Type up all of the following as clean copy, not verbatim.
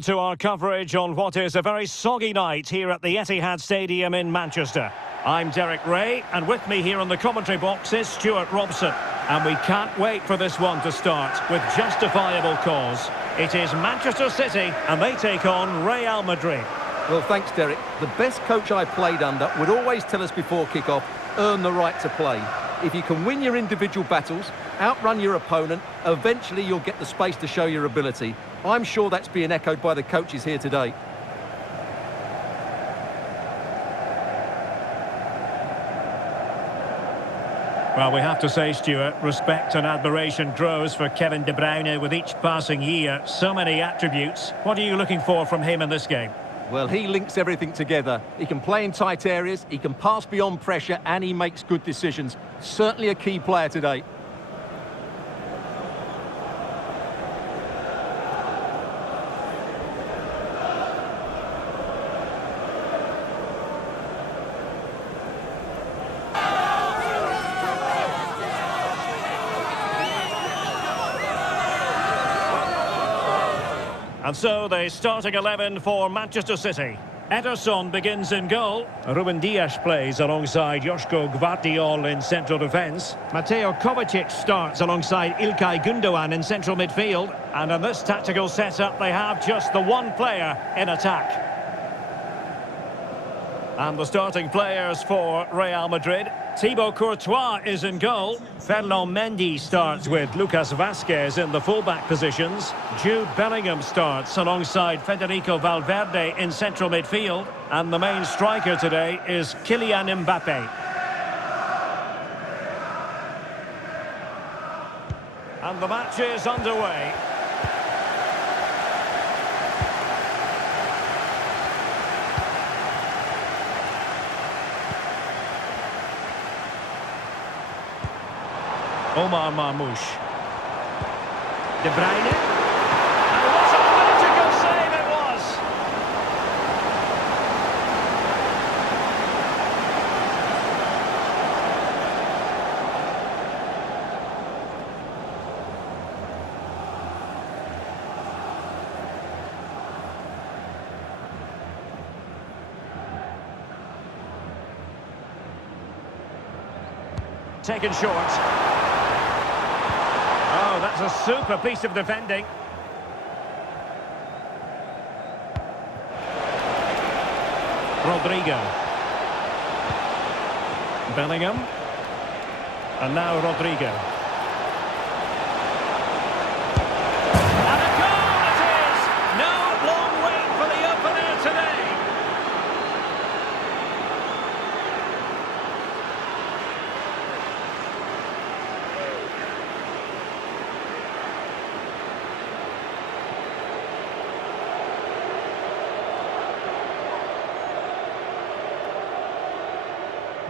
To our coverage on what is a very soggy night here at the Etihad Stadium in Manchester. I'm Derek Ray, and with me here on the commentary box is Stuart Robson. And we can't wait for this one to start with justifiable cause. It is Manchester City, and they take on Real Madrid. Well, thanks, Derek. The best coach I played under would always tell us before kick-off, earn the right to play. If you can win your individual battles, outrun your opponent, eventually you'll get the space to show your ability. I'm sure that's being echoed by the coaches here today. Well, we have to say, Stuart, respect and admiration grows for Kevin De Bruyne with each passing year. So many attributes. What are you looking for from him in this game? Well, he links everything together. He can play in tight areas, he can pass beyond pressure, and he makes good decisions. Certainly a key player today. And so the starting 11 for Manchester City. Ederson begins in goal. Ruben Dias plays alongside Joško Gvardiol in central defence. Mateo Kovacic starts alongside İlkay Gündoğan in central midfield. And in this tactical setup, they have just the one player in attack. And the starting players for Real Madrid. Thibaut Courtois is in goal. Ferland Mendy starts with Lucas Vazquez in the fullback positions. Jude Bellingham starts alongside Federico Valverde in central midfield. And the main striker today is Kylian Mbappe. And the match is underway. Omar Marmoush. De Bruyne. And what a magical save it was! Taken short. Oh, that's a super piece of defending. Rodrigo. Bellingham. And now Rodrigo. And a goal it is! No long wait for the opener today.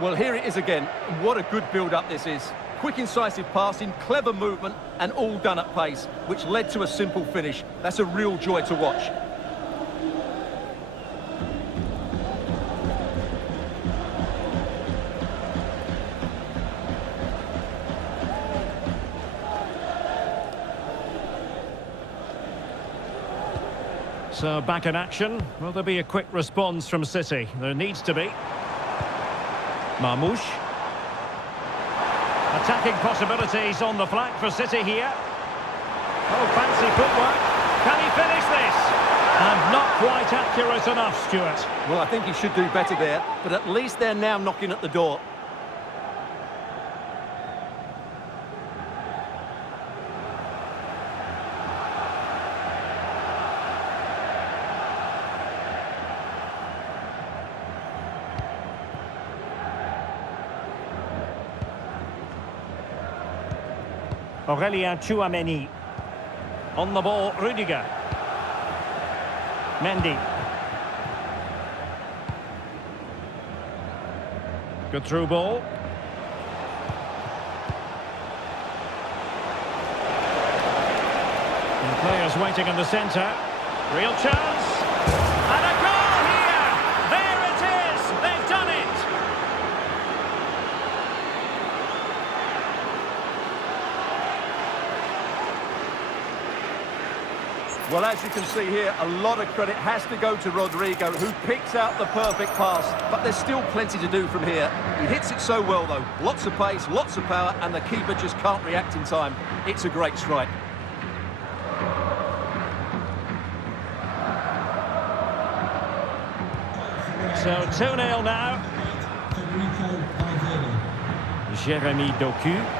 Well, here it is again. What a good build-up this is. Quick, incisive passing, clever movement, and all done at pace, which led to a simple finish. That's a real joy to watch. So back in action. Will there be a quick response from City? There needs to be. Marmoush. Attacking possibilities on the flank for City here. Oh, fancy footwork. Can he finish this? And not quite accurate enough, Stuart. Well, I think he should do better there, but at least they're now knocking at the door. Aurélien Tchouameni. On the ball, Rudiger. Mendy. Good through ball. And players waiting in the centre. Real chance. And a goal here! There it is! They've done it! Well, as you can see here, a lot of credit has to go to Rodrigo, who picks out the perfect pass. But there's still plenty to do from here. He hits it so well, though. Lots of pace, lots of power, and the keeper just can't react in time. It's a great strike. So 2-0 now. Jeremy Doku.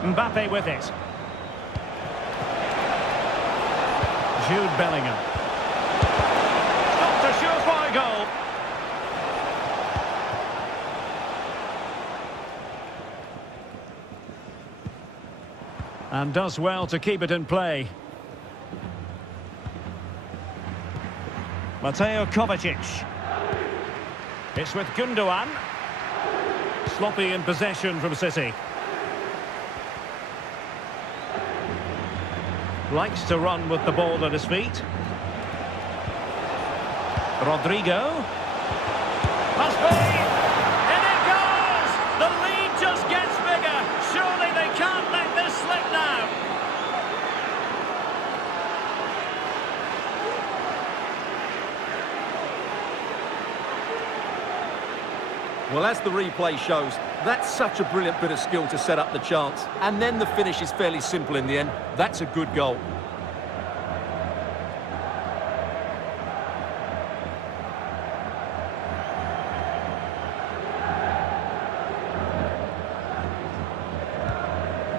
Mbappe with it. Jude Bellingham. Stopped a surefire goal. And does well to keep it in play. Mateo Kovacic. It's with Gundogan. Sloppy in possession from City. Likes to run with the ball at his feet. Rodrigo. Must be! In it goes! The lead just gets bigger. Surely they can't let this slip now. Well, as the replay shows, that's such a brilliant bit of skill to set up the chance. And then the finish is fairly simple in the end. That's a good goal.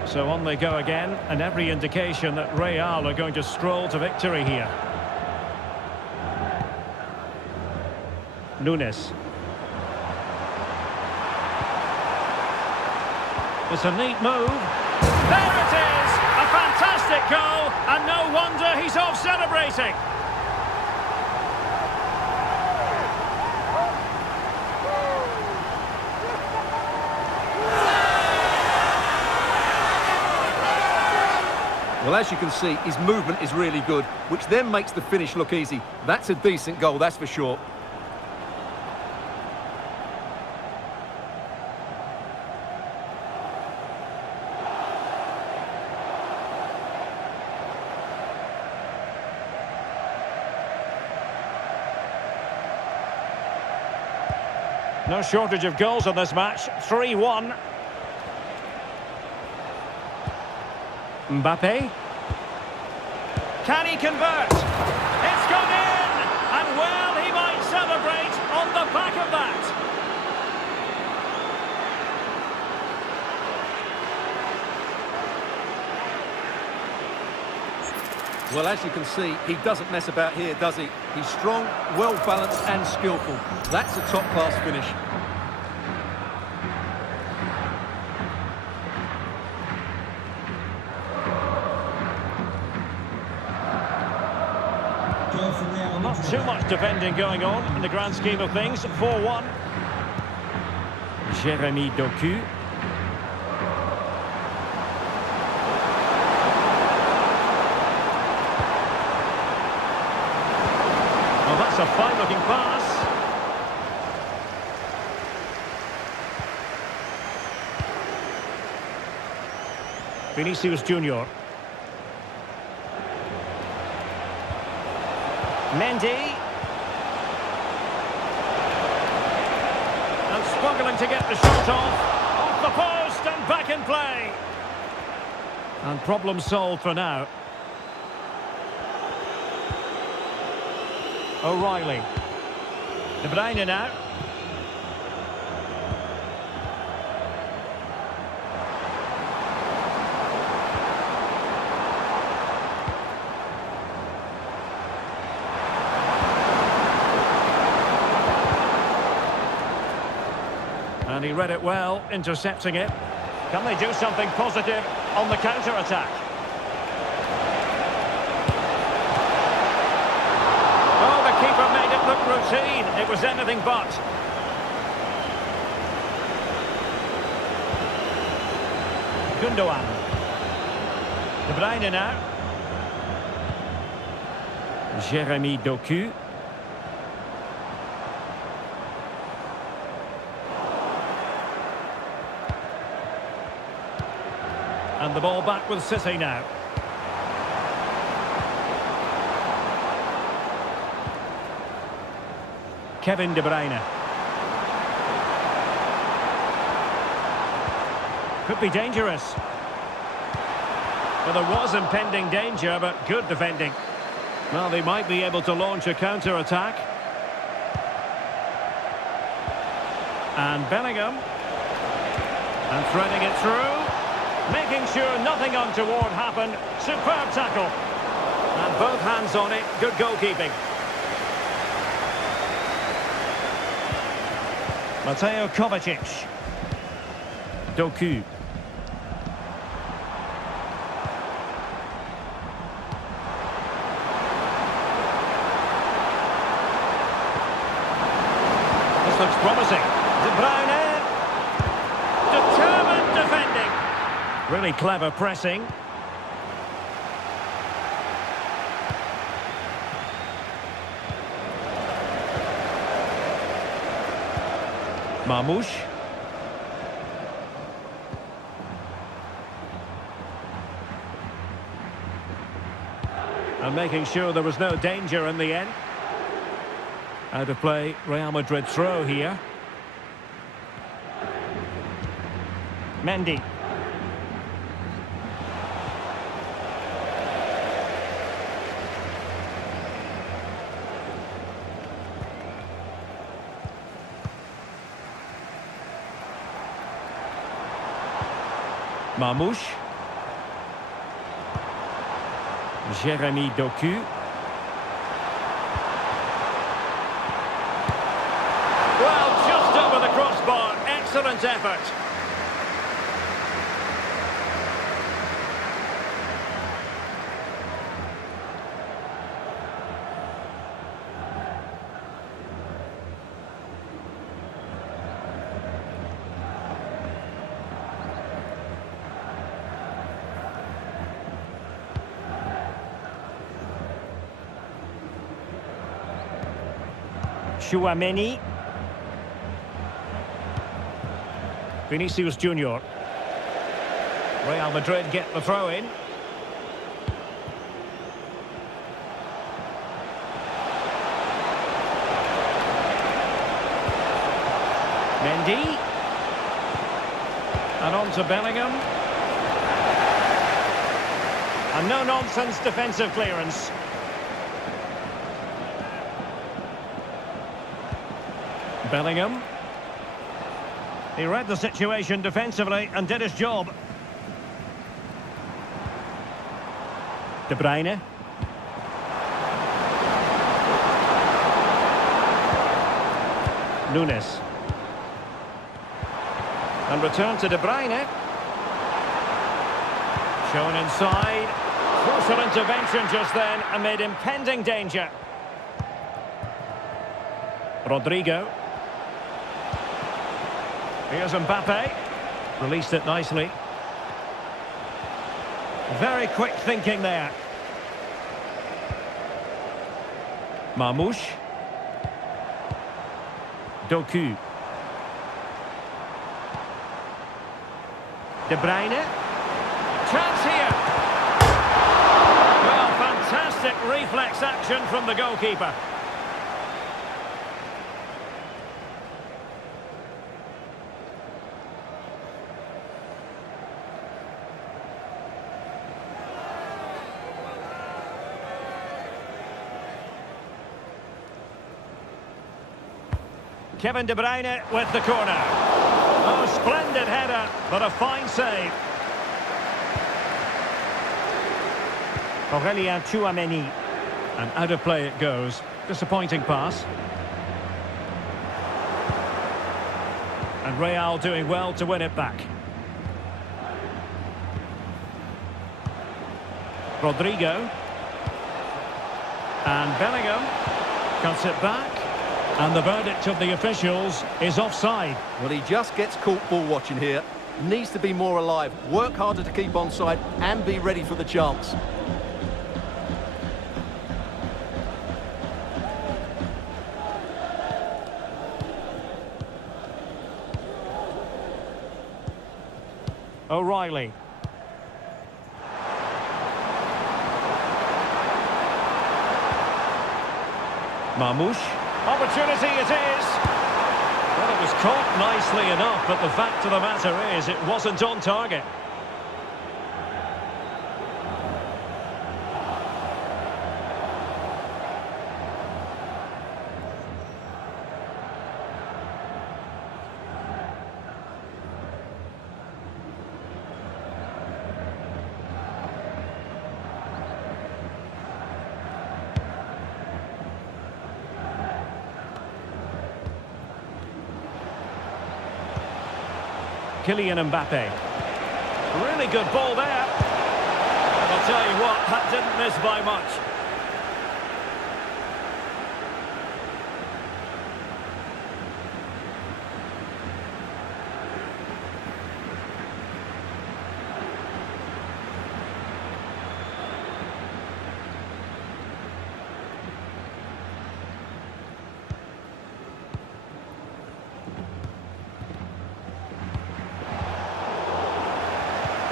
So on they go again, and every indication that Real are going to stroll to victory here. Nunes. It's a neat move. There it is! A fantastic goal, and no wonder he's off celebrating. Well, as you can see, his movement is really good, which then makes the finish look easy. That's a decent goal, that's for sure. No shortage of goals in this match. 3-1. Mbappe. Can he convert? It's gone in! And well, he might celebrate on the back of that. Well, as you can see, he doesn't mess about here, does he? He's strong, well-balanced and skillful. That's a top-class finish. Well, not too much defending going on in the grand scheme of things. 4-1. Jeremy Doku. Well, that's a fine-looking pass. Vinicius Junior. Mendy. And struggling to get the shot off the post and back in play. And problem solved for now. O'Reilly. De Bruyne now. And he read it well, intercepting it. Can they do something positive on the counter-attack? Oh, the keeper made it look routine. It was anything but. Gundogan. De Bruyne now. Jeremy Doku. And the ball back with City now. Kevin De Bruyne. Could be dangerous. Well, there was impending danger, but good defending. Well, they might be able to launch a counter-attack. And Bellingham. And threading it through. Making sure nothing untoward happened. Superb tackle. And both hands on it. Good goalkeeping. Mateo Kovacic. Doku. This looks promising. De Bruyne. Determined defending. Really clever pressing. Marmoush. And making sure there was no danger in the end. Out of play, Real Madrid throw here. Mendy. Marmoush. Jérémy Doku. Well, just over the crossbar. Excellent effort. Chouameni. Vinicius Junior. Real Madrid get the throw in. Mendy. And on to Bellingham. A no-nonsense defensive clearance. Bellingham. He read the situation defensively and did his job. De Bruyne. Nunes. And return to De Bruyne. Shown inside. Crucial intervention just then amid impending danger. Rodrigo. Here's Mbappe. Released it nicely. Very quick thinking there. Marmoush. Doku. De Bruyne. Chance here. Well, fantastic reflex action from the goalkeeper. Kevin De Bruyne with the corner. Oh, splendid header, but a fine save. Aurelien Chouameni. And out of play it goes. Disappointing pass. And Real doing well to win it back. Rodrigo. And Bellingham cuts it back. And the verdict of the officials is offside. Well, he just gets caught ball watching here. Needs to be more alive, work harder to keep onside and be ready for the chance. O'Reilly. Marmoush. Opportunity it is. Well, it was caught nicely enough, but the fact of the matter is it wasn't on target. Kylian Mbappe. Really good ball there. And I'll tell you what, that didn't miss by much.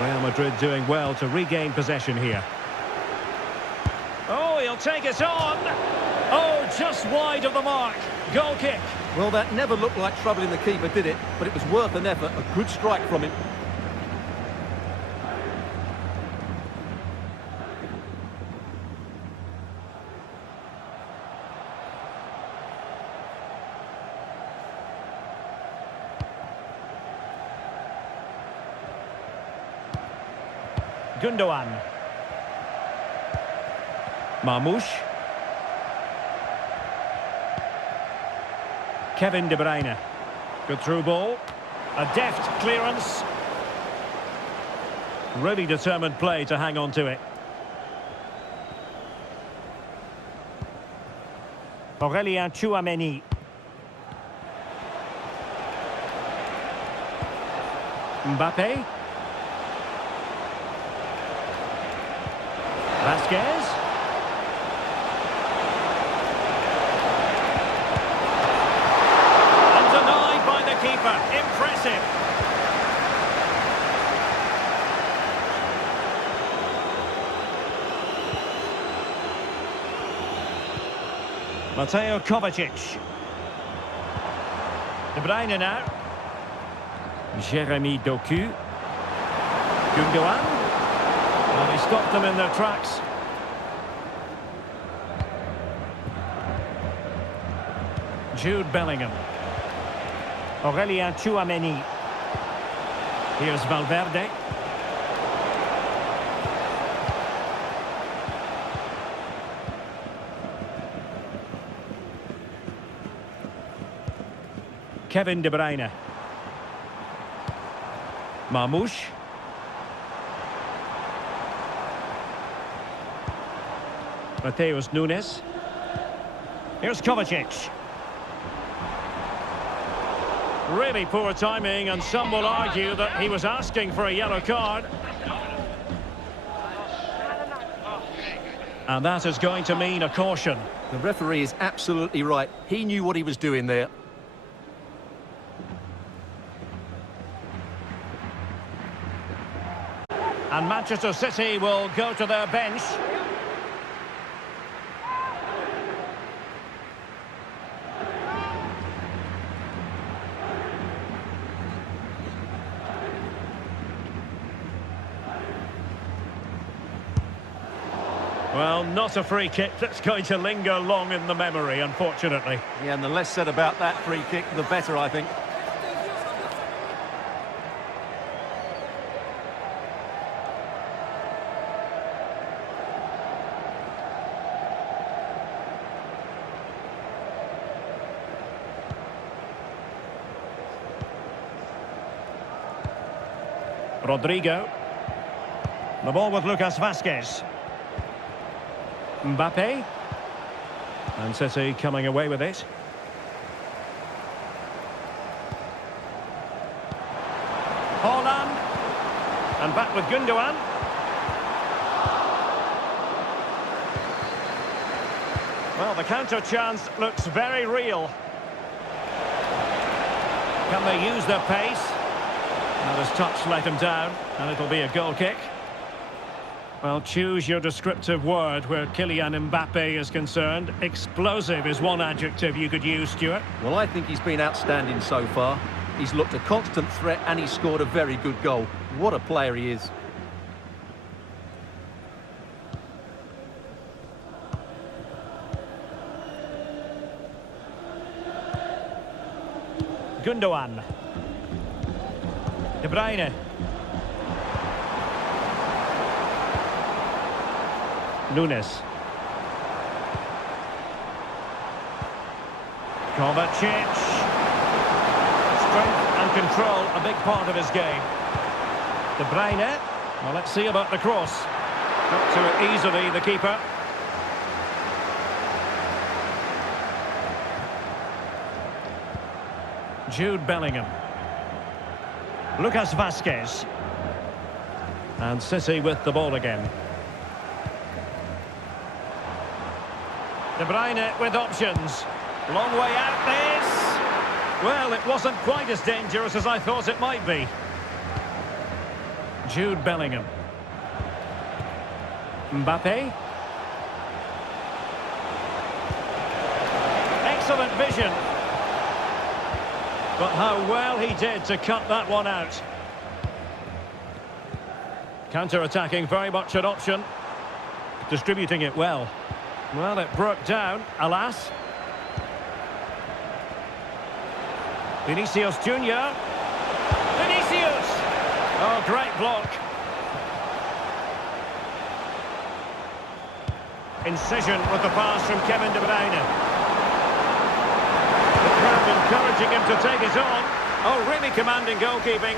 Real Madrid doing well to regain possession here. Oh, he'll take it on. Oh, just wide of the mark. Goal kick. Well, that never looked like troubling the keeper, did it? But it was worth an effort. A good strike from him. Gundogan. Marmoush. Kevin De Bruyne. Good through ball. A deft clearance. Really determined play to hang on to it. Aurélien Tchouaméni. Mbappe. Vasquez. And denied by the keeper. Impressive. Mateo Kovacic. De Bruyne now. Jeremy Doku. Gundogan. Well, he stopped them in their tracks. Jude Bellingham. Aurélien Tchouaméni. Here's Valverde. Kevin De Bruyne. Marmoush. Mateus Nunes. Here's Kovacic. Really poor timing, and some will argue that he was asking for a yellow card. And that is going to mean a caution. The referee is absolutely right. He knew what he was doing there. And Manchester City will go to their bench. Well, not a free kick that's going to linger long in the memory, unfortunately. Yeah, and the less said about that free kick, the better, I think. Rodrigo. The ball with Lucas Vasquez. Mbappe. And City coming away with it. Haaland. And back with Gundogan. Well, the counter chance looks very real. Can they use their pace? Now his touch let him down, and it'll be a goal kick. Well, choose your descriptive word where Kylian Mbappe is concerned. Explosive is one adjective you could use, Stuart. Well, I think he's been outstanding so far. He's looked a constant threat and he's scored a very good goal. What a player he is. Gundogan. De Bruyne. Nunes. Kovacic. Strength and control, a big part of his game. De Bruyne. Well, let's see about the cross. Got to it easily, the keeper. Jude Bellingham. Lucas Vazquez. And City with the ball again. De Bruyne with options. Long way out this. Well, it wasn't quite as dangerous as I thought it might be. Jude Bellingham. Mbappe. Excellent vision. But how well he did to cut that one out. Counter-attacking, very much an option. Distributing it well. Well, it broke down, alas. Vinicius Junior. Vinicius! Oh, great block. Incision with the pass from Kevin De Bruyne. The crowd encouraging him to take it on. Oh, really commanding goalkeeping.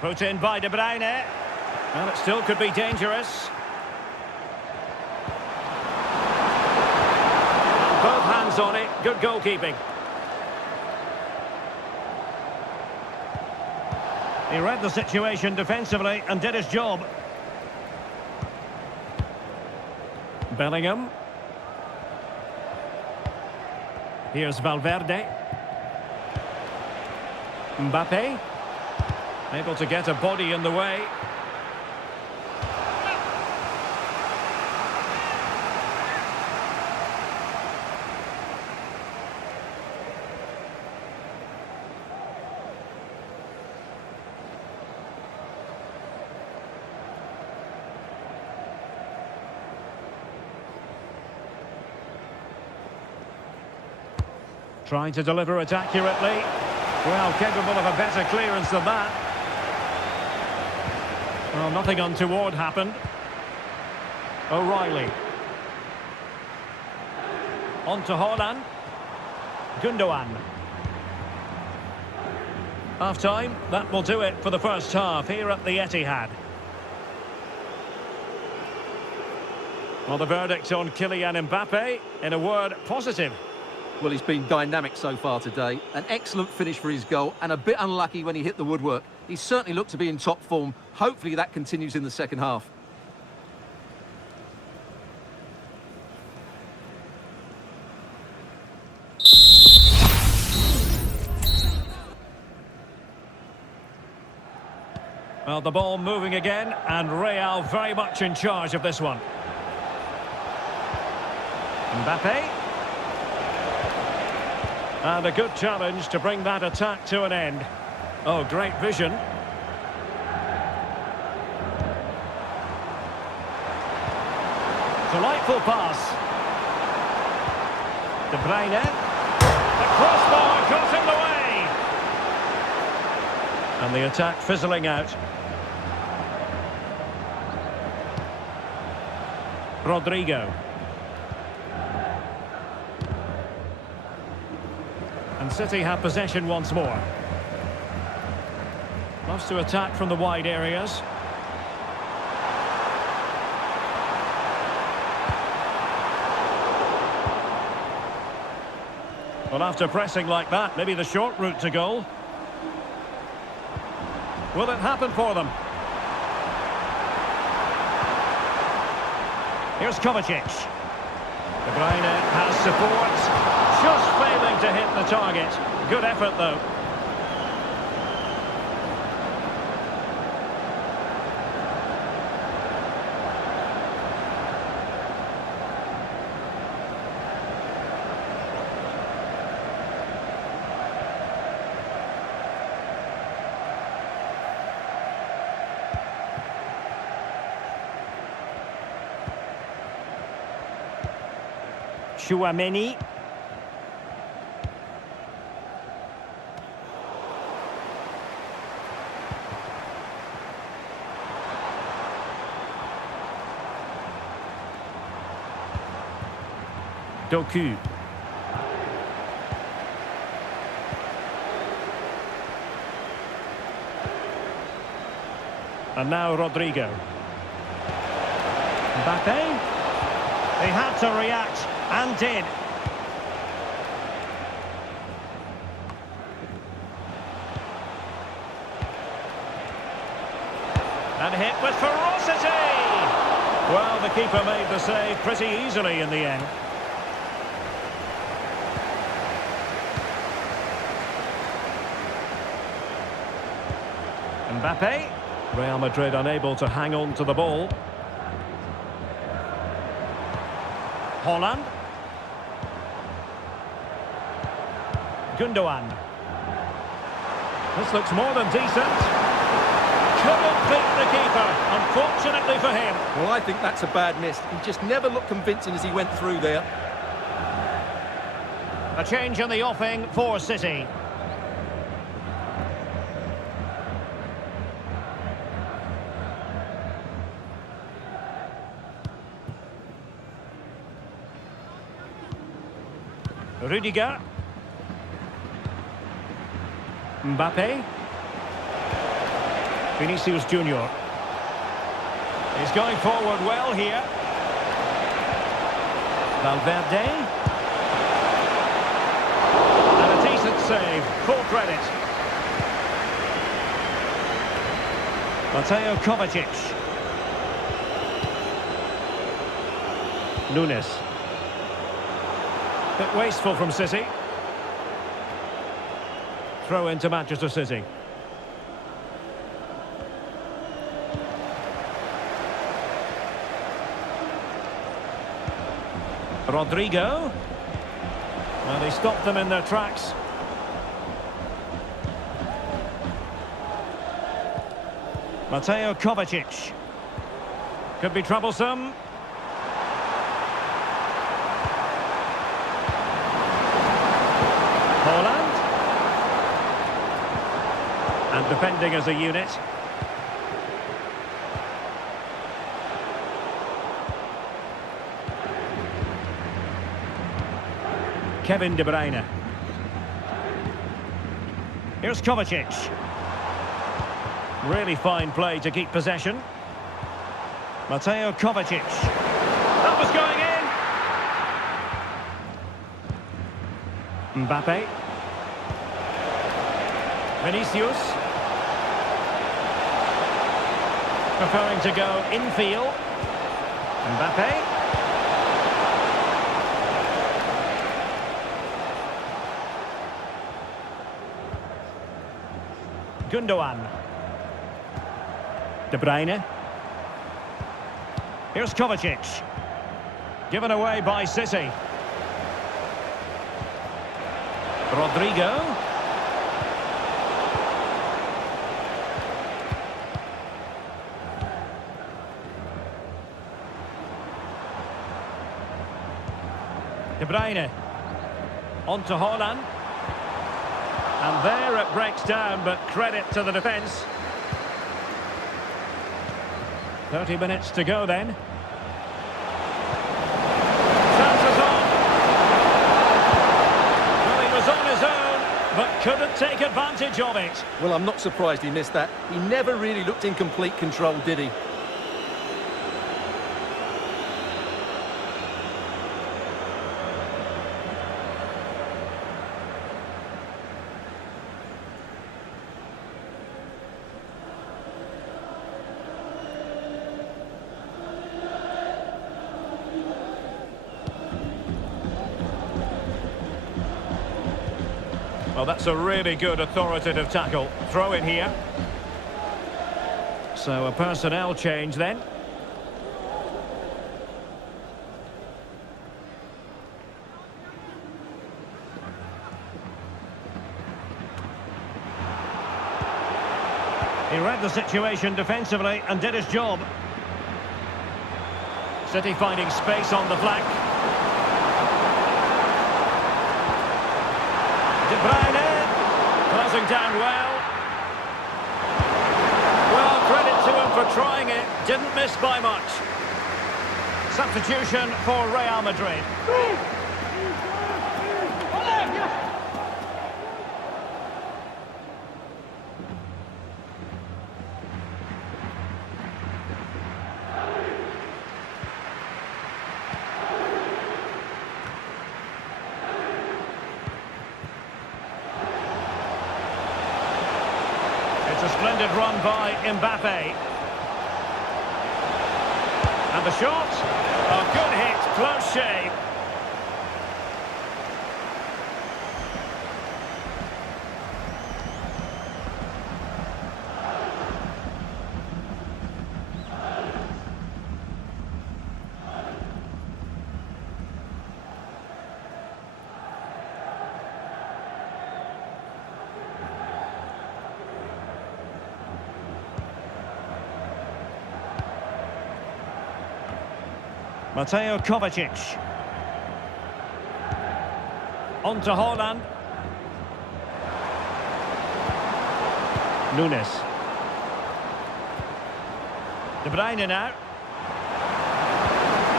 Put in by De Bruyne. Well, it still could be dangerous. Both hands on it. Good goalkeeping. He read the situation defensively and did his job. Bellingham. Here's Valverde. Mbappe. Able to get a body in the way. Trying to deliver it accurately. Well, capable of a better clearance than that. Well, nothing untoward happened. O'Reilly. On to Haaland. Gundogan. Half-time, that will do it for the first half here at the Etihad. Well, the verdict on Kylian Mbappe, in a word, positive. Well, he's been dynamic so far today. An excellent finish for his goal and a bit unlucky when he hit the woodwork. He certainly looked to be in top form. Hopefully that continues in the second half. Well, the ball moving again, and Real very much in charge of this one. Mbappe. And a good challenge to bring that attack to an end. Oh, great vision. Delightful pass. De Bruyne. The crossbar got in the way. And the attack fizzling out. Rodrigo. And City have possession once more. Loves to attack from the wide areas. Well, after pressing like that, maybe the short route to goal. Will it happen for them? Here's Kovacic. De Bruyne has support. Just failing to hit the target. Good effort, though. Chouameni. Doku. And now Rodrigo. Mbappe. He had to react. And did. And hit with ferocity! Well, the keeper made the save pretty easily in the end. Mbappe. Real Madrid unable to hang on to the ball. Holland. Gundogan. This looks more than decent. Couldn't beat the keeper, unfortunately for him. Well, I think that's a bad miss. He just never looked convincing as he went through there. A change in the offing for City. Rudiger. Mbappe. Vinicius Junior. He's going forward well here. Valverde. And a decent save. Full credit. Mateo Kovacic. Nunes. Bit wasteful from City. Throw into Manchester City. Rodrigo. Well, they stopped them in their tracks. Mateo Kovacic. Could be troublesome. Holland. And defending as a unit. Kevin De Bruyne. Here's Kovacic. Really fine play to keep possession. Mateo Kovacic. That was going in. Mbappe. Vinicius. Preferring to go infield. Mbappe. Gundogan. De Bruyne. Here's Kovacic. Given away by City. Rodrigo. De Bruyne. On to Holland. And there it breaks down, but credit to the defence. 30 minutes to go then. Chances on. Well, he was on his own, but couldn't take advantage of it. Well, I'm not surprised he missed that. He never really looked in complete control, did he? Oh, that's a really good authoritative tackle. Throw in here. So a personnel change then. He read the situation defensively and did his job. City finding space on the flank. De Bruyne closing down well. Well, credit to him for trying it. Didn't miss by much. Substitution for Real Madrid. It's a splendid run by Mbappe. And the shot. Oh, good hit, close shave. Mateo Kovacic. On to Haaland. Nunes. De Bruyne now.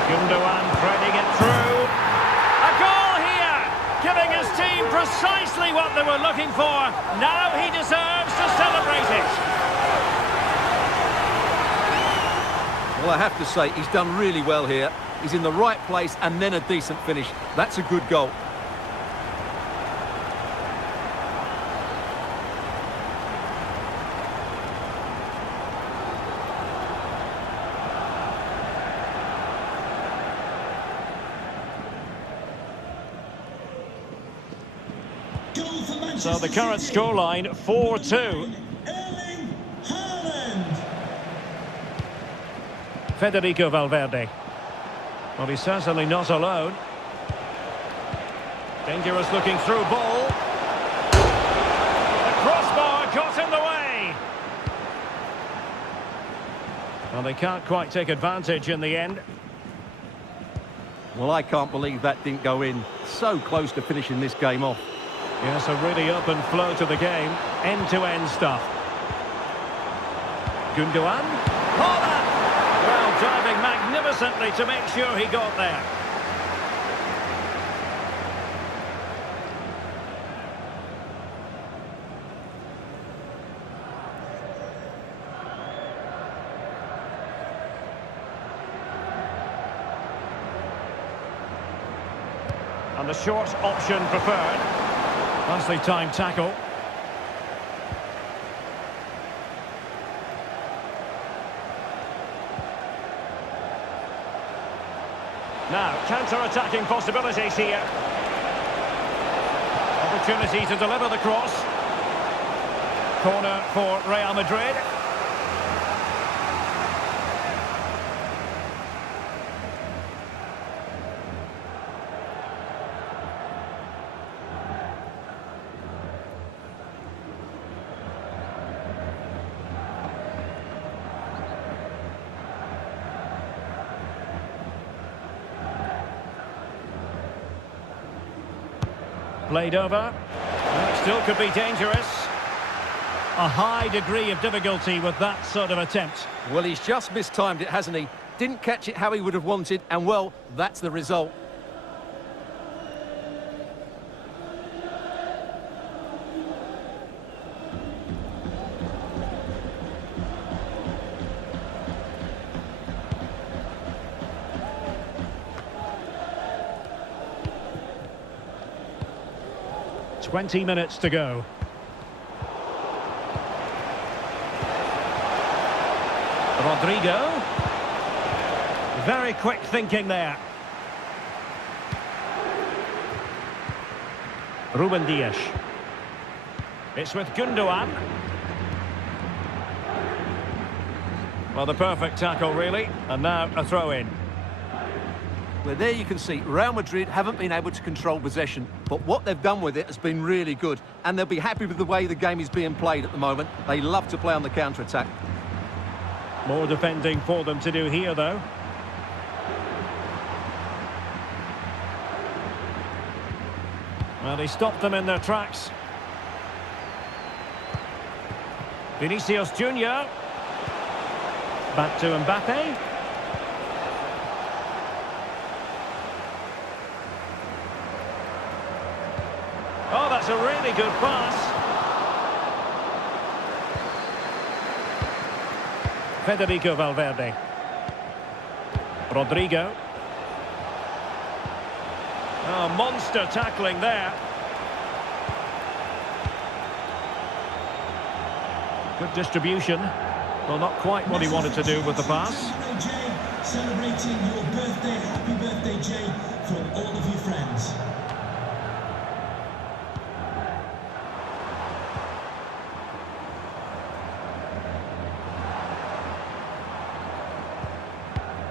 Gundogan threading it through. A goal here! Giving his team precisely what they were looking for. Now he deserves to celebrate it. Well, I have to say, he's done really well here. He's in the right place and then a decent finish. That's a good goal. So the current scoreline, 4-2. Federico Valverde. Well, he's certainly not alone. Dangerous looking through ball. The crossbar got in the way. Well, they can't quite take advantage in the end. Well, I can't believe that didn't go in. So close to finishing this game off. Yes, a really open flow to the game. End-to-end stuff. Gundogan. Haaland! Well, diving magnificently to make sure he got there. And the short option preferred. Nicely timed tackle. Now, counter-attacking possibilities here. Opportunity to deliver the cross. Corner for Real Madrid. Played over. Well, it still could be dangerous. A high degree of difficulty with that sort of attempt. Well, he's just mistimed it, hasn't he? Didn't catch it how he would have wanted, and well, that's the result. Twenty minutes to go. Rodrigo. Very quick thinking there. Ruben Dias. It's with Gundogan. Well, the perfect tackle, really. And now a throw-in. Well, there you can see Real Madrid haven't been able to control possession, but what they've done with it has been really good, and they'll be happy with the way the game is being played at the moment. They love to play on the counter-attack. More defending for them to do here, though. Well, he stopped them in their tracks. Vinicius Junior. Back to Mbappe. Oh, that's a really good pass. Federico Valverde. Rodrigo. Oh, monster tackling there. Good distribution. Well, not quite what he wanted to do with the pass. Celebrating your birthday. Happy birthday, Jay, from all of your friends.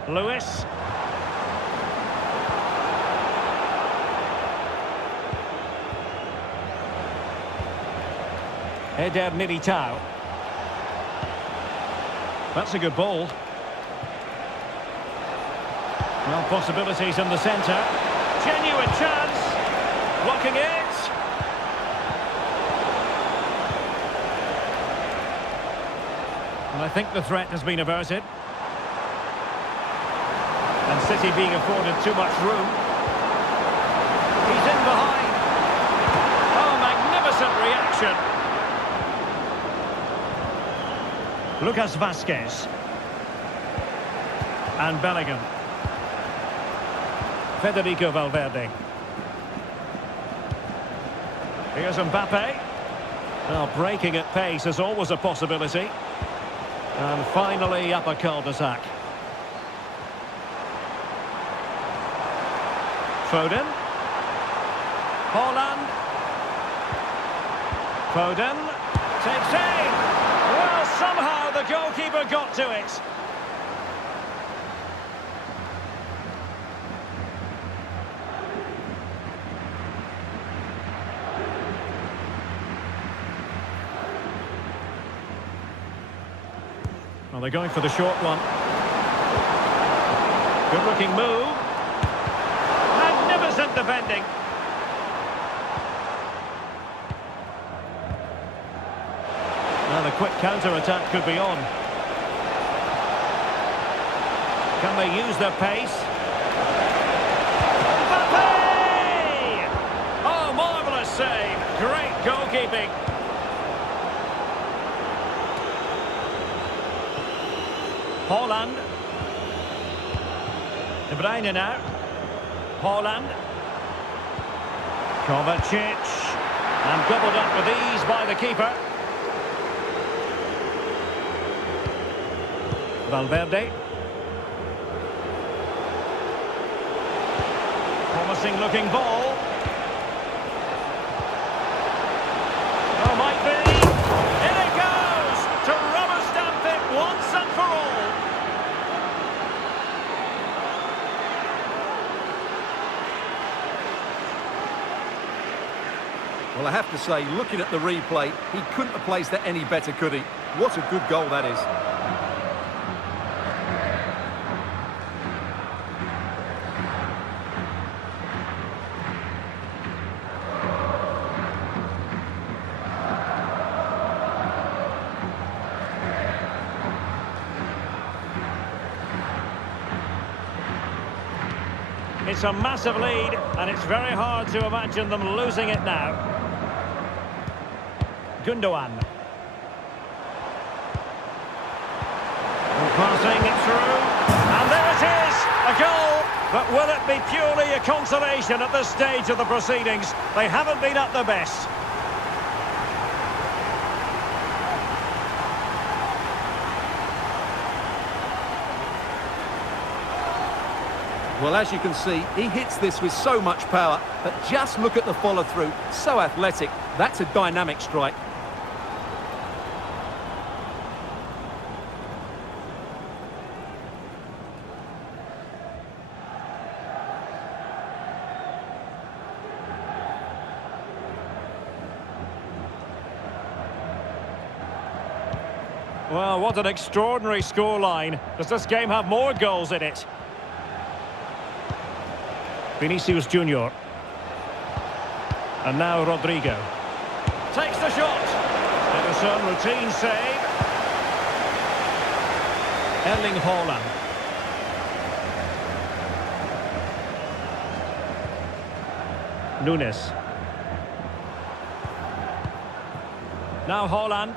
Lewis. Eder Militao. That's a good ball. Well, possibilities in the centre. Genuine chance. Blocking it. And I think the threat has been averted. And City being afforded too much room. He's in behind. Oh, magnificent reaction. Lucas Vazquez. And Bellingham. Federico Valverde. Here's Mbappe. Well, breaking at pace is always a possibility. And finally up a cul-de-sac. Foden. Haaland. Foden. Takes aim. Well, somehow the goalkeeper got to it. Well, they're going for the short one. Good looking move. Magnificent defending. Now the quick counter-attack could be on. Can they use their pace? Mbappe! Oh, marvellous save. Great goalkeeping. Haaland. De Bruyne now. Haaland. Kovacic. And gobbled up with ease by the keeper. Valverde. Promising looking ball. Oh, might be. In it goes! To rubber stamp it once and for all. Well, I have to say, looking at the replay, he couldn't have placed that any better, could he? What a good goal that is. It's a massive lead, and it's very hard to imagine them losing it now. Gundogan. Passing it through, and there it is, a goal. But will it be purely a consolation at this stage of the proceedings? They haven't been at their best. Well, as you can see, he hits this with so much power, but just look at the follow-through. So athletic. That's a dynamic strike. Well, what an extraordinary scoreline. Does this game have more goals in it? Vinicius Junior. And now Rodrigo. Takes the shot. Ederson, routine save. Erling Haaland. Nunes. Now Haaland.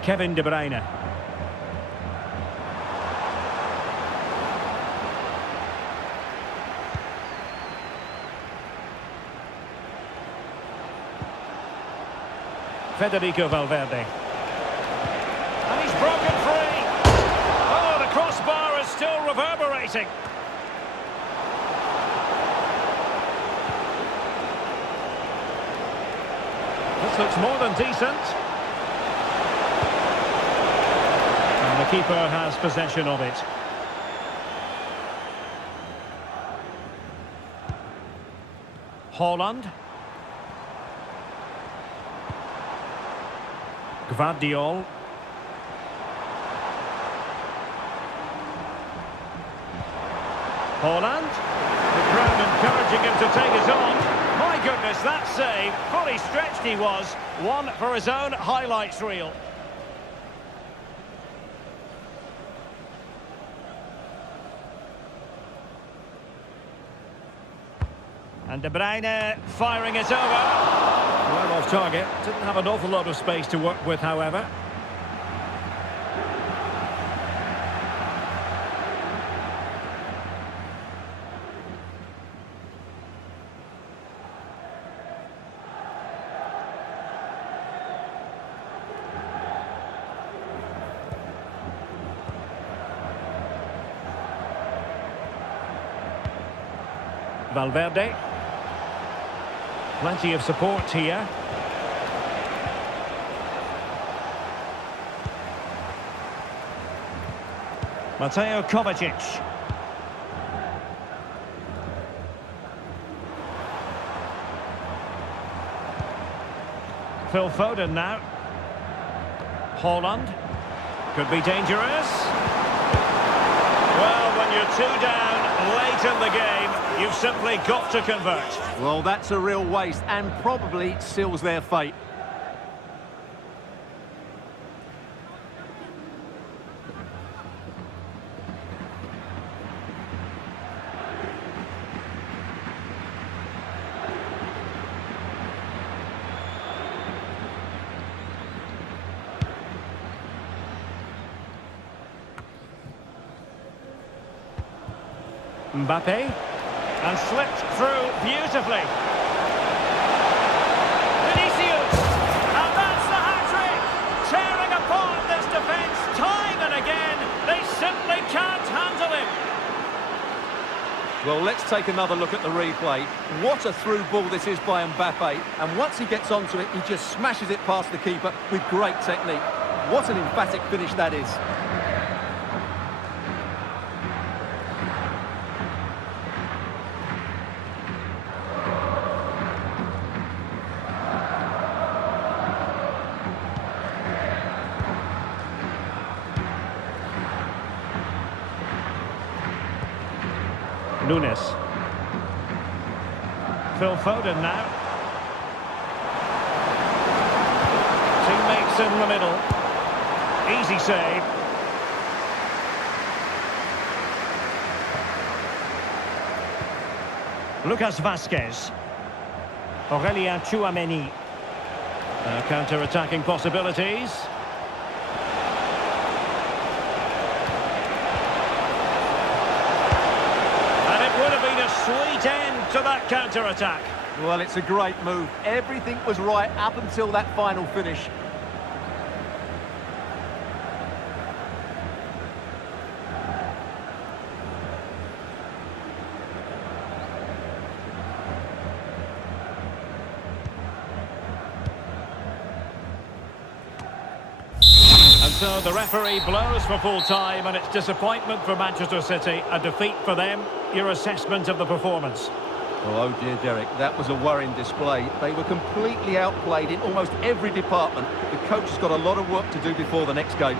Kevin De Bruyne. Federico Valverde. And he's broken free. Oh, the crossbar is still reverberating. This looks more than decent. And the keeper has possession of it. Haaland. Gvardiol. Haaland. The crowd encouraging him to take it on. My goodness, that save. Fully stretched he was. One for his own highlights reel. And De Bruyne firing it over. Well off target. Didn't have an awful lot of space to work with, however. Valverde. Plenty of support here. Mateo Kovacic. Phil Foden now. Haaland. Could be dangerous. Well, when you're two down late in the game, you've simply got to convert. Well, that's a real waste and probably seals their fate. Mbappe. And slipped through beautifully. Vinicius! And that's the hat-trick! Tearing apart this defence time and again. They simply can't handle him. Well, let's take another look at the replay. What a through ball this is by Mbappe. And once he gets onto it, he just smashes it past the keeper with great technique. What an emphatic finish that is. Nunes. Phil Foden now. Teammates in the middle. Easy save. Lucas Vazquez. Aurelien Tchouameni. Counter-attacking possibilities. Sweet end to that counter-attack. Well, it's a great move. Everything was right up until that final finish. And so the referee blows for full time, and it's disappointment for Manchester City, a defeat for them. Your assessment of the performance? Oh dear, Derek, that was a worrying display. They were completely outplayed in almost every department. The coach has got a lot of work to do before the next game.